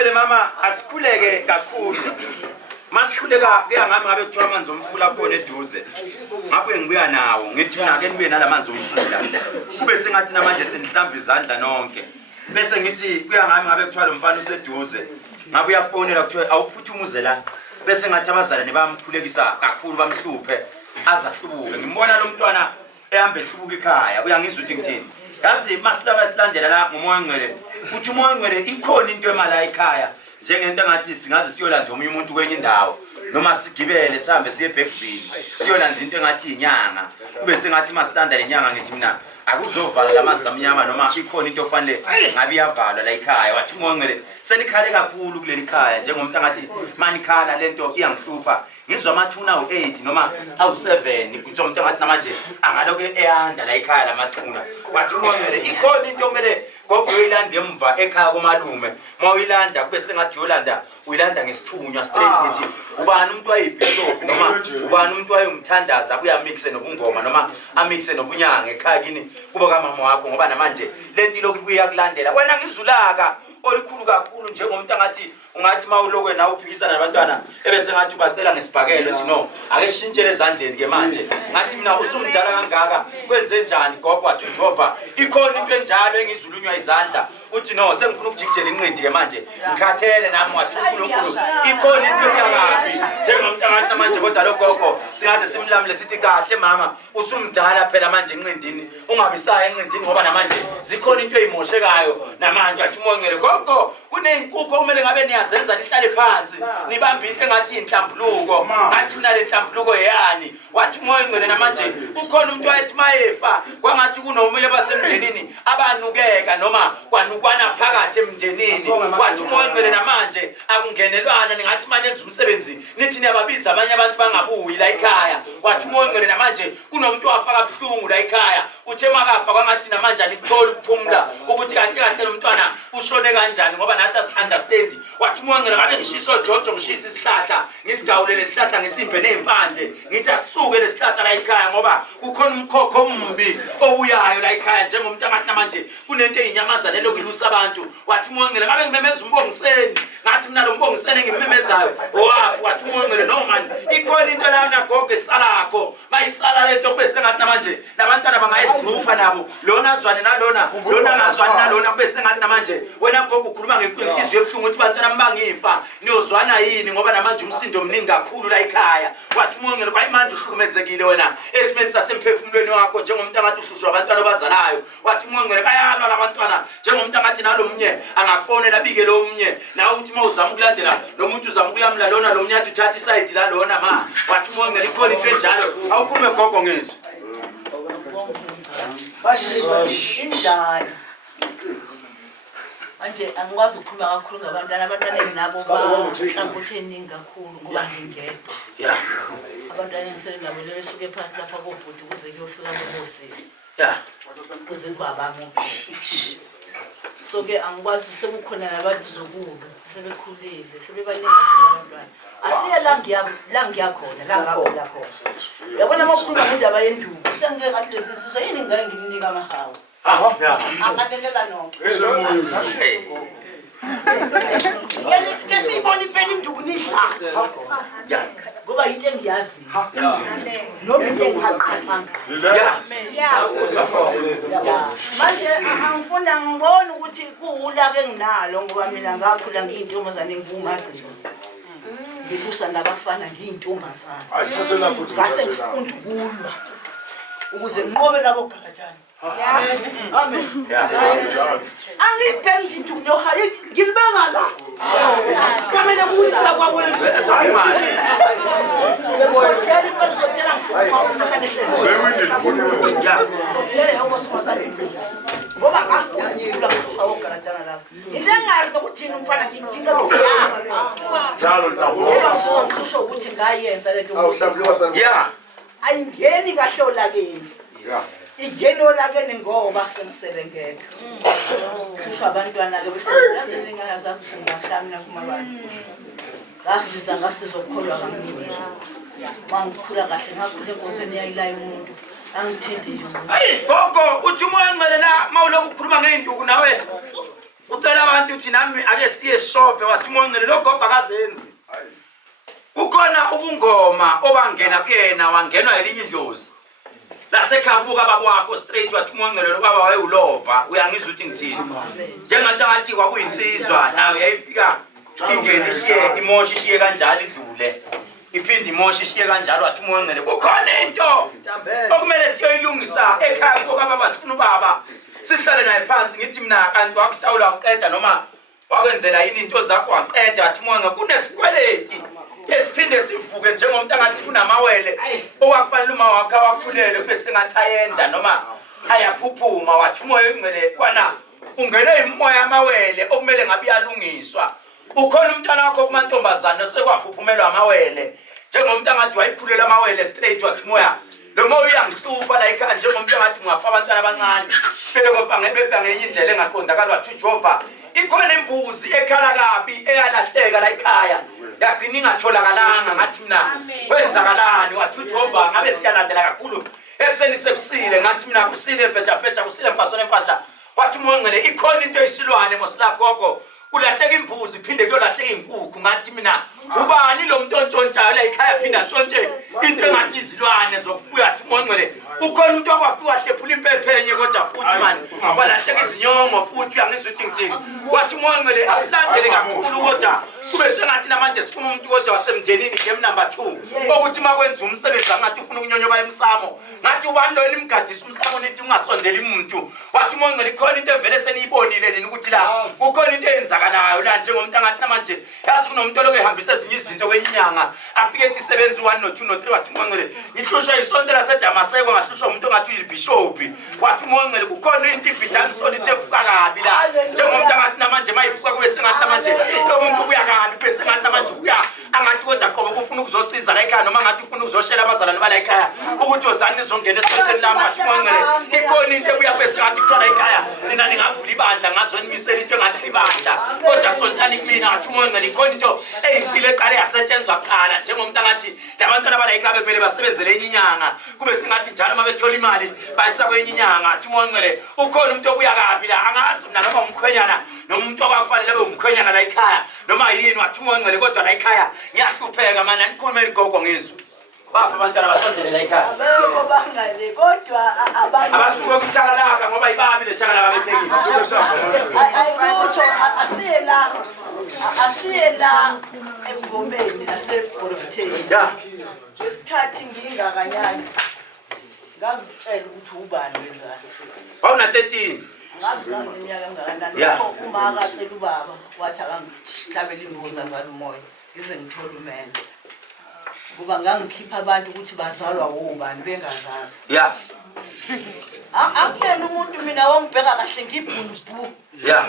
Ngicela mama asikhuleke kakhulu. Masikhuleka kuyangami ngabe kuthiwa amanzi omfula khona eduze. Ngabe ngibuya nawo ngithi mina ake nibuye nalamanzi omfula. Kube sengathi namanje senihlamba izandla nonke. Bese ngithi kuyangami ngabe kuthiwa lo mfana useduze. Ngabe uyafonela kuthiwa awuphuthumuze la. Bese ngathi abazalwane bamkhulekisa kakhulu bamhluphe azahlubuke. Ngimbona lo mntwana ehambe ehlubuka ekhaya. Uyangizwa ukuthi ngithini? Yazi masilawa silandela la ngomoya ongcwele. Uthi umoya ongcwele ikhona into emala ekhaya. Njengento ngathi singaze siyolanda omunye umuntu kwenye indawo noma sigibele sihambe siye eBackville siyolanda into engathi inyanga kube sengathi masitanda lenyanga ngithi mina akuzovala lamanzi amnyama noma ikhona into ofanele ngabe iyavalwa la ekhaya wathi ngongcele senikhale kakhulu kuleli khaya njengomuntu angathi manikhala lento iyangihlupha ngizwa amathuna u8 noma awu7 kuthi umuntu angathi namanje angaloke eyanda la ekhaya lamathuna wathi ngongcele ikhona into omele Uyilanda emva ekhaya komalume mawuyilanda kube sengathi uyolanda uyilanda ngesithunywa straight ngithi ubani umuntu wayibishop noma ubani umuntu wayumthandaza kuyamixe nobungoma noma amixe nobunyanga ekhaya kini kuba kamama wakho ngoba namanje lento lokhu kuyakulandela wena ngizulaka olikhulu kakhulu njengomuntu angathi ungathi mawulokwe nawe uphikisana nabantwana ebese ngathi ubacela ngesibhakelo uthi no ake sishintshele ezandleni ke manje ngathi mina usumdala kangaka kwenze njani gogo wathi uJoba ikhona into enjalo engizulunywa izandla uthi no sengifuna ukujikijela inqindi ke manje ngikhathele nami wathi uNkulunkulu ikhona into yakabi njengomuntu angathi manje kodwa lo gogo singaze simlamule sithi kahle mama usumdala phela manje enqindini ungabisaya enqindini ngoba namanje zikhona into eyimoshekayo namanje athi umongere gogo kuneyinkuko kumele ngabe niyazenza nihlale phansi nibambe into engathi inhlambuluko ngathi mina le nhlambuluko yeyani wathi umongere namanje ukhona umuntu wayethi mayefa kwangathi kunomunye basemndenini abanukeka noma kwanukwana phakathi emndenini wathi umongere namanje akungenelwana ningathi manje enza umsebenzi nithi niyababiza abanye abantu bangabuyi la ekhaya wathi umongere namanje kunomuntu wafaka buhlungu la ekhaya uthe makafa kwangathi namanje anikuthola ukuphumula ukuthi kanti kahle lo mntwana ushone kanjani ngoba nathi understand wathi umongere ngabe ngishiso Jojo ngishisa isihlahla ngisigawulele isihlahla ngesimbe nezimpande ngithi asisuke lesihlahla la ekhaya ngoba kukhona umkhokho ombi obuyayo la ekhaya njengomuntu amathi namanje kunento ezinyamazana elokulusa abantu wathi umongere ngabe ngimemeza umbongiseni ngathi mina lo mbongiseni ngimemezayo wapi wathi umongere no man ikhona into la nagogo esalakho mayisala lento kube sengathi namanje labantwana bangayizigroupa nabo lona azwane nalona lona ngazwani nalona kube sengathi namanje wena gogo ukhuluma ngenhliziyo ebuhlungu ukuthi bantwana mbangifa niyozwana yini ngoba namanje umsindo omningi kakhulu la ekhaya wathi umongere kwayi manje uhlukumezekile wena esimeni sasemphefumulweni wakho njengomuntu angathi uhlushwa abantwana abazalayo wathi umongere bayalwa labantwana njengomuntu angathi nalomunye angafonela abike lo munye nawe uthi mawuzama ukulandela lo muntu uzama ukulamula lona lo munye athi uthatha iside la lona ma wathi umongere ikhona into enjalo awukhulume gogo ngizwe bashindana manje angikwazi ukukhuluma kakhulu ngabantwana enginabo banhlangothi eningi kakhulu ngoba ngingedwa abantwana engisele nabo lesuke phansi lapha kobhuti kuze kuyofika kubosisi kuze kubaba so ke angikwazi sekukhona nabantu zokuba sebekhulile sebebaningi abantwana asiye la ngiyakhona la ngakhona khona yabona makhuluma ngendaba yenduku sengike ngathi lesisiso yini ngeke ngininika amahawu angadelela nonke ke siyibona impela induku nidla ngoba yinto engiyazi noma into engiqhaphanga manje angifunda ngibona ukuthi kuhula ke nginalo ngoba mina ngakhula ngiyintombazane ngumagcini ngibusa nabafana ngiyintombazane ayithathela ukuthi ngase ngifunda ukulwa ukuze nqobe labo galajani amen angiphengi into yohaye ngilibanga la kamela kuita kwabo le ngoba ngafuna ukufaka ugalajana lapha ngilengazi ukuthi umfana ngidinga njalo ngisho ukuthi ngayenza lento ayingeni kahlola keni igeno lakene ngoba sengiselengeka sisho abantwana ke besebenza ezingayazazi ngashami nakumabani ngasiza ngasizokholwa kancane mangikhula kahle ngakhule enkosini yayilayo umuntu angithindile hayi gogo uthi umoya ngcwele la mawuloku ukukhuluma ngeinduku nawe ucela abantu ngathi uthi nami ake siye shophe wathi uMongcele lo gogo akazenzi kukhona ubungoma obangena kuyena wangenwa elinye idlozi lasekhaya kubuka baba wakho straight wathi uMongcele lo baba wayulova uyangizwa ukuthi ngithini njengathi ngathi kwakuyinsizwa nawe yayifika ingene ishiye imoshi ishiye kanjalo idlule iphinde imoshi ishiye kanjalo wathi uMongcele kukhona into okumele siyoyilungisa ekhaya kubuka baba sifuna ubaba sihlale naye phansi ngithi mina kanti wakuhlawula waqeda noma wakwenzela yini into zakho waqeda wathi uMongcele kunesikweleti esiphinde sivuke njengomuntu angathi kunamawele okwakufanele uma wakhe wakhulele bese ngathayenda noma ayaphuphuma wathi umoya ongcwele kwana ungene imoya amawele okumele ngabe yalungiswa ukhona umntwana wakho kumantombazana sekwaphuphumela amawele njengomuntu angathi wayikhulela amawele straight wathi umoya lo moya uyangihlupha la ekhaya njengomuntu angathi ungafa abantwana abancane phela ngoba ngebepha ngenye indlela engaqondakala wathi uJehova ikhona imbuzi ekhala kabi eyalahleka la ekhaya yagcina ingatholakalanga ngathi mina kwenzakalani wathi uJehova ngabe siyalandela kakhulu ekseni sekusile ngathi mina kusile phetsha kusile mpasona empahla wathi uMongcele ikhona into eyisilwane mosila gogo kulahleka imbuzi phinde kuyolahleka inkukhu ngathi mina ubani lo muntu ontshontshayo la ekhaya phinda ntshontshe into engathi izilwane zokufuya athi uMongcele ukhona umuntu okwafika hlephula impephenye kodwa futhi mani kwalahleka izinyongo futhi uyangizwa ukuthi ngithini wathi uMongcele asilandele kakhulu kodwa kube sengathi namanje sifuna umuntu kodwa wasemndenini game number 2 ukuthi makwenza umsebenzi ngathi ufuna ukunyonyoba emsamo ngathi ubani lo nimgadisa umsamo nithi ungasondeli umuntu wathi uMongcele ikhona into evele seniyibonile nini ukuthi la kukhona into eyenzakalayo la njengomuntu angathi namanje yazi kunomuntu lokho ehambisa ezinye izinto kwenyanga afike ethi sebenza 1 no 2 no 3 wathi uMongcele ngihlushwa isonto laseDamaseko ngahlushwa umuntu ongathi uyibishop wathi uMongcele kukhona into ibhidani solite efuka kabi la njengomuntu angathi namanje mayifuka kube sengathi namanje lo muntu ubuya kabi bese ngathi namanje ubuya angathi kodwa qobo kufuna ukuzosiza la ekhaya noma ngathi ufuna ukuzoshela abazalwane bala ekhaya ukuthi ozani izongena esontweni lami wathi uMongcele ikhona into ebuya bese ngathi kuthiwa la ekhaya nina ningavula ibandla ngazonimisela into engathi ibandla kodwa sontani kumina wathi uMongcele ikhona into eyimfile eqale yasetshenzwa kuqala njengomuntu angathi labantwana bala ekhaya kumele basebenzele enye inyanga kube singathi njalo uma bethola imali bayisa kwenye inyanga wathi uMongcele ukhona umuntu obuya kabi la angazi mina noma umkhwenyana noma umuntu okwakufanele abe umkhwenyana la ekhaya noma yini wathi uMongcele kodwa la ekhaya ngiyahlupheka mana nikhulume igogo ngizwe bapha abantwana basondele la ekhaya abekho bangale kodwa abantu abasuke kuchakalaka ngoba ibabi lechakalaka bephekile ayisho asiyela engomeni naseBoroftheni ya isikhathi ngingakanyani ngakutshela ukuthi ubani wenzani awuna 13 ngazi ngeminyaka engakanani lapho uma akacela ubaba wathi akangihlabela imbuza ngalo umoya ngize ngithole umene kuba ngangikhipha abantu ukuthi bazalwa wobani bengazazi ya akuyena umuntu mina wongibheka kahle ngibhunubhu ya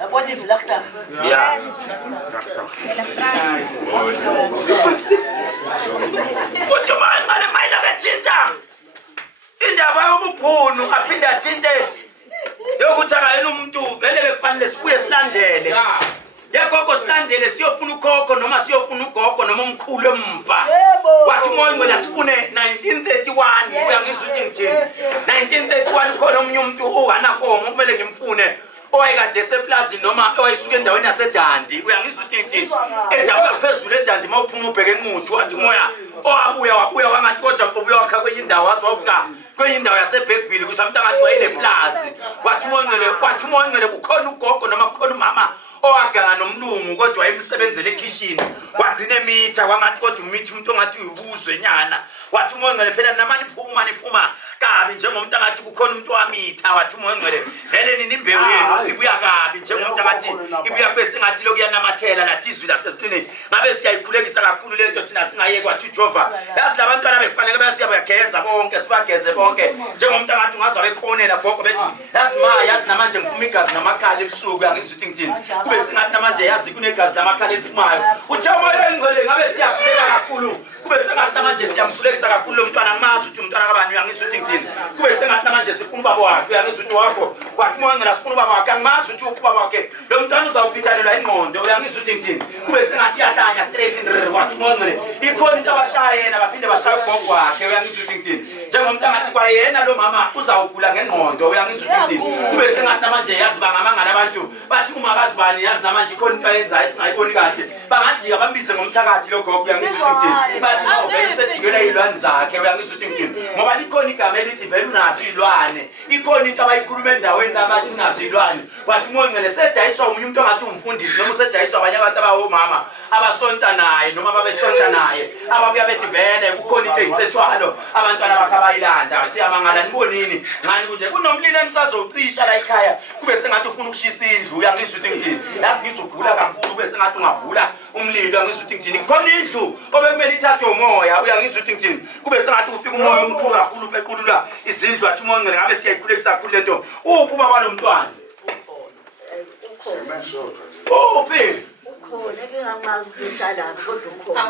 yabona ivulakta ya uthi manje mayela kethinta indaba yobubhunu aphinde athinte yokuthi akayena umuntu vele bekufanele sibuye silandele yagogo silandele siyofuna ukhokho noma siyofuna ugogo noma umkhulu emva wathi uMongcele asifune 1931 uyangizwa ukuthi ngithini 1931 khona omunye umuntu owanakomo kumele ngimfune owayekade eseplazini noma owayisuka endaweni yaseDandi uyangizwa ukuthi ngithini endaweni phezulu eDandi mawuphuma ubheke enquthu wathi umoya wabuya wangathi kodwa ubuya wakha kwenye indawo wazofika kwenye indawo yaseBergville kusamuntu angathi wayeneplazi wathi uMongcele kukhona ugogo noma kukhona umama owaganga nomlungu kodwa wayemsebenzele ekhishini wagcina emitha kwangathi kodwa umithi umuntu ongathi uyibuzwe nyana wathi uMongcele phela namani niphuma kabi njengomuntu angathi kukhona umuntu wamitha wathi uMongcele vele nini imbewu yenu ibuya kabi njengomuntu angathi ibuya bese ngathi lokuyanamathela lathi izwi lasesipineni ngabe siyayikhulekisa kakhulu lento thina singayeki wathi uJehova yazi labantwana bekufanele bayageza bonke sibageze bonke njengomuntu angathi ungazwa bekhonela gogo bethi yazi namanje ngifuma igazi namakhala ebusuku angizwa ukuthi ngithini kube singathi namanje yazi kunegazi lamakhala eliphumayo uthi umoya engcwele ngabe siyakhuleka kakhulu kube sengathi namanje siyamkhulekisa kakhulu lo mntwana ngimazi ukuthi umntwana kabani uyangizwa ukuthi ngithini kube sengathi namanje sifuna ubaba wakhe uyangizwa ukuthi wakho wathi uma ngena sifuna ubaba wakhe angimazi ukuthi ubaba wakhe lo mntwana uzawupithanelwa ingqondo uyangizwa ukuthi ngithini kube sengathi iyahlanya straight wathi uma ngene ikhona into abashaya yena baphinde bashaya ugogo wakhe uyangizwa ukuthi ngithini njengomuntu angathi kwayena lo mama uzawugula ngengqondo uyangizwa ukuthi ngithini kube sengathi namanje yazi bangamangala abantu bathi uma bazibani yazi namanje ikhona into ayenzayo esingayiboni kahle bangajika bambize ngomthakathi lo gogo uyangizwa ukuthi ngithini bathi no vele sejikela izilwane zakhe uyangizwa ukuthi ngithini ngoba likhona igama elithi vele unazo izilwane ikhona into abayikhuluma endaweni abathi unazo izilwane wathi umongcele sedayiswa umunye umuntu ongathi umfundisi noma usedayiswa abanye abantu abawomama abasonta naye noma babesonta naye ababuya bethi vele kukhona into eyisexualo abantwana bakhe abayilanda siyamangala nibonini ngani kunje kunomlilo enisazowucisha la ekhaya kube sengathi ufuna ukushisa indlu uyangizwa ukuthi ngithini yazi ngizogula kakhulu kube sengathi ungavula umlilo uyangizwa ukuthi ngithini khona indlu obekumele ithathe umoya uyangizwa ukuthi ngithini kube sengathi ufika umoya omkhulu kakhulu upequlula izindlu athi umongcele ngabe siyayikhulekisa kakhulu lento ukuba balomntwana oh baby ukhona engingamazi ukuhlala kodwa ukhona